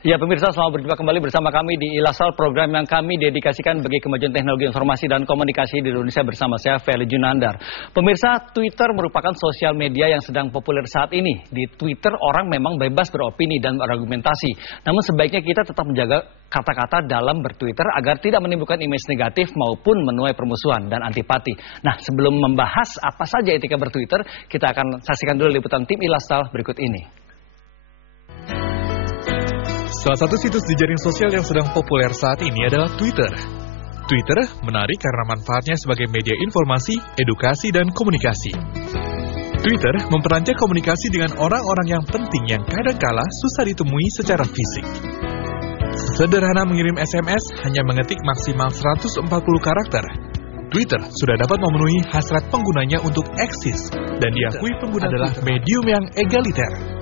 Ya pemirsa, selamat berjumpa kembali bersama kami di Ilasal, program yang kami dedikasikan bagi kemajuan teknologi informasi dan komunikasi di Indonesia bersama saya, Feli Junandar. Pemirsa, Twitter merupakan sosial media yang sedang populer saat ini. Di Twitter orang memang bebas beropini dan berargumentasi. Namun sebaiknya kita tetap menjaga kata-kata dalam bertwitter agar tidak menimbulkan image negatif maupun menuai permusuhan dan antipati. Nah, sebelum membahas apa saja etika bertwitter, kita akan saksikan dulu liputan tim Ilasal berikut ini. Salah satu situs jejaring sosial yang sedang populer saat ini adalah Twitter. Twitter menarik karena manfaatnya sebagai media informasi, edukasi, dan komunikasi. Twitter memperlancar komunikasi dengan orang-orang yang penting yang kadangkala susah ditemui secara fisik. Sederhana mengirim SMS hanya mengetik maksimal 140 karakter. Twitter sudah dapat memenuhi hasrat penggunanya untuk eksis dan diakui pengguna adalah medium yang egaliter.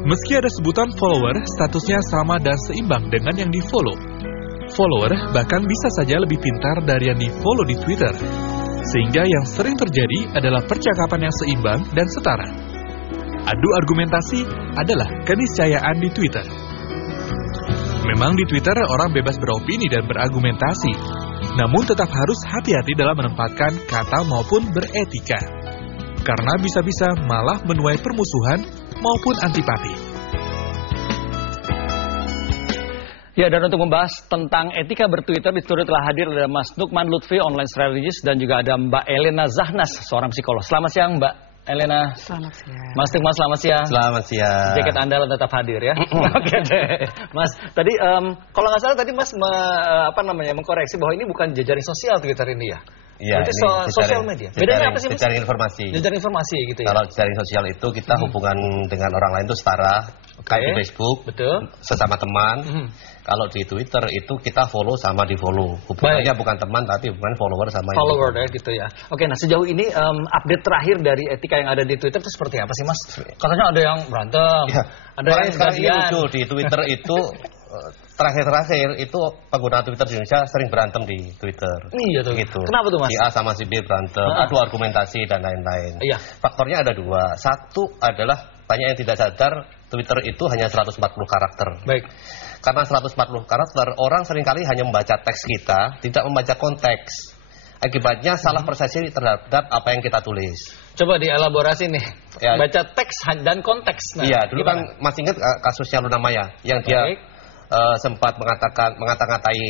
Meski ada sebutan follower, statusnya sama dan seimbang dengan yang di-follow. Follower bahkan bisa saja lebih pintar dari yang di-follow di Twitter. Sehingga yang sering terjadi adalah percakapan yang seimbang dan setara. Adu argumentasi adalah keniscayaan di Twitter. Memang di Twitter orang bebas beropini dan berargumentasi. Namun tetap harus hati-hati dalam menempatkan kata maupun beretika. Karena bisa-bisa malah menuai permusuhan maupun antipati. Ya, dan untuk membahas tentang etika bertwitter, di studio telah hadir ada Mas Nukman Lutfi, online strategist, dan juga ada Mbak Elena Zahnas, seorang psikolog. Selamat siang, Mbak Elena. Selamat siang. Mas Nukman, selamat siang. Selamat siang. Jaket Anda tetap hadir ya. Oke deh. Mas, tadi kalau nggak salah tadi Mas mengkoreksi bahwa ini bukan jejaring sosial Twitter ini ya. Iya, itu sosial media. Bedanya apa sih, Mas? Jejaring informasi. Jejaring informasi gitu ya. Kalau jejaring sosial itu kita hubungan dengan orang lain itu setara. Kayak di Facebook, betul. Sesama teman. Kalau di Twitter itu kita follow sama di follow. Hubungannya bukan teman tapi hubungan follower sama follower ya gitu ya. Oke, nah sejauh ini update terakhir dari etika yang ada di Twitter itu seperti apa sih, Mas? Katanya ada yang berantem, ya, ada yang sekarang ini lucu di Twitter itu. Terakhir itu pengguna Twitter di Indonesia sering berantem di Twitter. Iya tuh. Gitu. Kenapa tuh, Mas? Si A sama si B berantem, adu argumentasi dan lain-lain. Iya. Faktornya ada dua. Satu adalah banyak yang tidak sadar Twitter itu hanya 140 karakter. Baik. Karena 140 karakter, orang seringkali hanya membaca teks kita, tidak membaca konteks. Akibatnya salah persepsi terhadap apa yang kita tulis. Coba dielaborasi nih. Ya. Baca teks dan konteks. Nah, iya, dulu kan masih ingat kasusnya Luna Maya yang dia sempat mengata-ngatai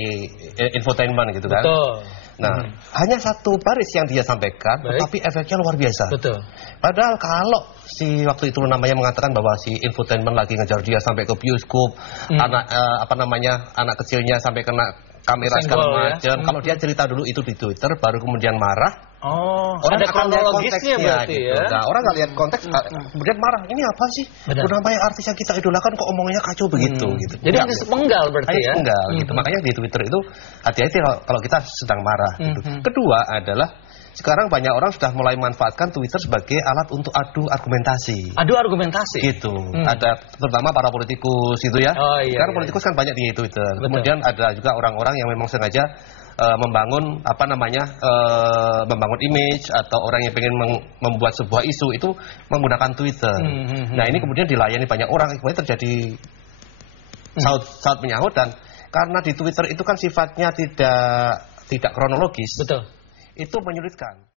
infotainment gitu kan. Betul. Nah, hanya satu baris yang dia sampaikan, tapi efeknya luar biasa. Betul. Padahal kalau si waktu itu namanya mengatakan bahwa si infotainment lagi ngejar dia sampai ke bioskop, anak kecilnya sampai kena kamera segala macam. Ya? Kalau dia cerita dulu itu di Twitter, baru kemudian marah. Orang ada kronologisnya berarti gitu. Nah, orang nggak lihat konteks, kemudian marah. Ini apa sih? Namanya artis yang kita idolakan kok omongnya kacau begitu. Gitu. Jadi hanya sepenggal berarti ya? Sepenggal gitu. Makanya di Twitter itu hati-hati kalau kita sedang marah. Gitu. Kedua adalah sekarang banyak orang sudah mulai manfaatkan Twitter sebagai alat untuk adu argumentasi. Adu argumentasi? Gitu. Ada terutama para politikus gitu ya. Oh, iya, karena politikus kan banyak di Twitter. Betul. Kemudian ada juga orang-orang yang memang sengaja membangun membangun image atau orang yang pengen membuat sebuah isu itu menggunakan Twitter. Nah, ini kemudian dilayani banyak orang, kemudian terjadi saut menyahut, dan karena di Twitter itu kan sifatnya tidak kronologis. Betul. Itu menyulitkan.